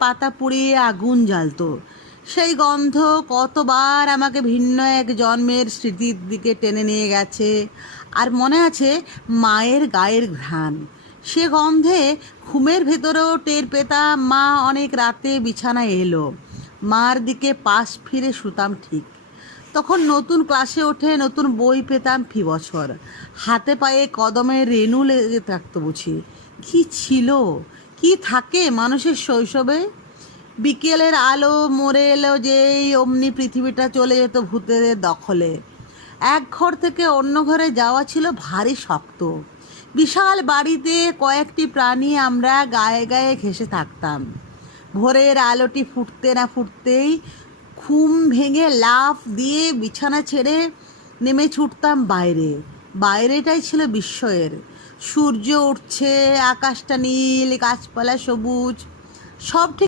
পাতা পুড়িয়ে আগুন জ্বালতো। সেই গন্ধ কতবার আমাকে ভিন্ন এক জন্মের স্মৃতির দিকে টেনে নিয়ে গেছে। আর মনে আছে মায়ের গায়ের ঘ্রাণ। সে গন্ধে ঘুমের ভেতরেও টের পেতাম মা অনেক রাতে বিছানায় এলো। মার দিকে পাশ ফিরে শুতাম ঠিক। তখন নতুন ক্লাসে ওঠে নতুন বই পেতাম ফি বছর। হাতে পায়ে কদমে রেণু লেগে থাকতো বুঝি। কি ছিল? কি থাকে মানুষের শৈশবে? বিকেলের আলো মরে এলো যেই অমনি পৃথিবীটা চলে যেত ভূতেদের দখলে। এক ঘর থেকে অন্য ঘরে যাওয়া ছিল ভারী শক্ত। বিশাল বাড়িতে কয়েকটি প্রাণী আমরা গায়ে গায়ে ঘেসে থাকতাম। ভোরের আলোটি ফুটতে না ফুটতেই ঘুম ভেঙে লাফ দিয়ে বিছানা ছেড়ে নেমে ছুটতাম বাইরে। বাইরেটাই ছিল বিস্ময়ের। সূর্য উঠছে আকাশটা নীল গাছপালা সবুজ সব ঠিক